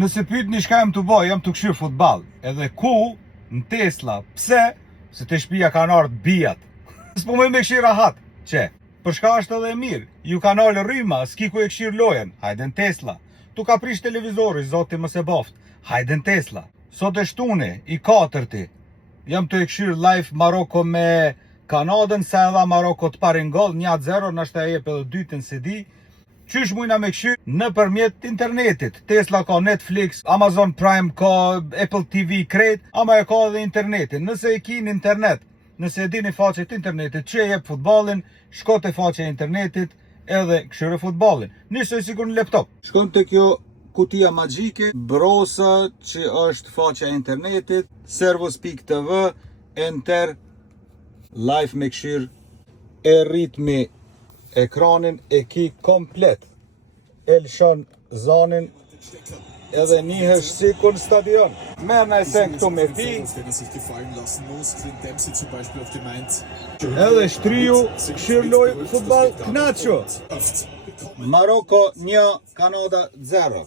Nëse pyetni çka jam të bëj, jam të këshir futball. Edhe ku? Në Tesla. Pse? Se te shtëpia kanë ardhur bijat. S'po më këshir rahat. Çe? Për shka është edhe mirë. Ju kanë ardhur rryma, s'ki ku e këshir lojen. Hajde në Tesla. Tu ka prish televizori, zoti mos e boft. Hajde në Tesla. Sot e shtune, i 4-ti. Jam të e këshir live Maroko me Kanadën, se edhe Maroko të parin gol, 1-0, nashta e jep edhe dytën se di. Qysh mujna me këshir në përmjet internetit. Tesla ka Netflix, Amazon Prime, ka Apple TV krejt, ama e ka edhe internetin. Nëse e kin internet, nëse e dini faqet internetit, që e jep futballin, shko te faqja e internetit edhe këshire futballin. Nisoj sigur në laptop. Shkon te kjo kutia magjike, brosa që është faqja e internetit, servos.tv, enter, live me këshir, e rritmi ekranin e ki komplet. E lëshon zanin edhe njëhesh si kur në stadion. Merna e sen këtu me ti. Edhe shtriju këshir loj futbal knaqo. Maroko 1, Kanada 0.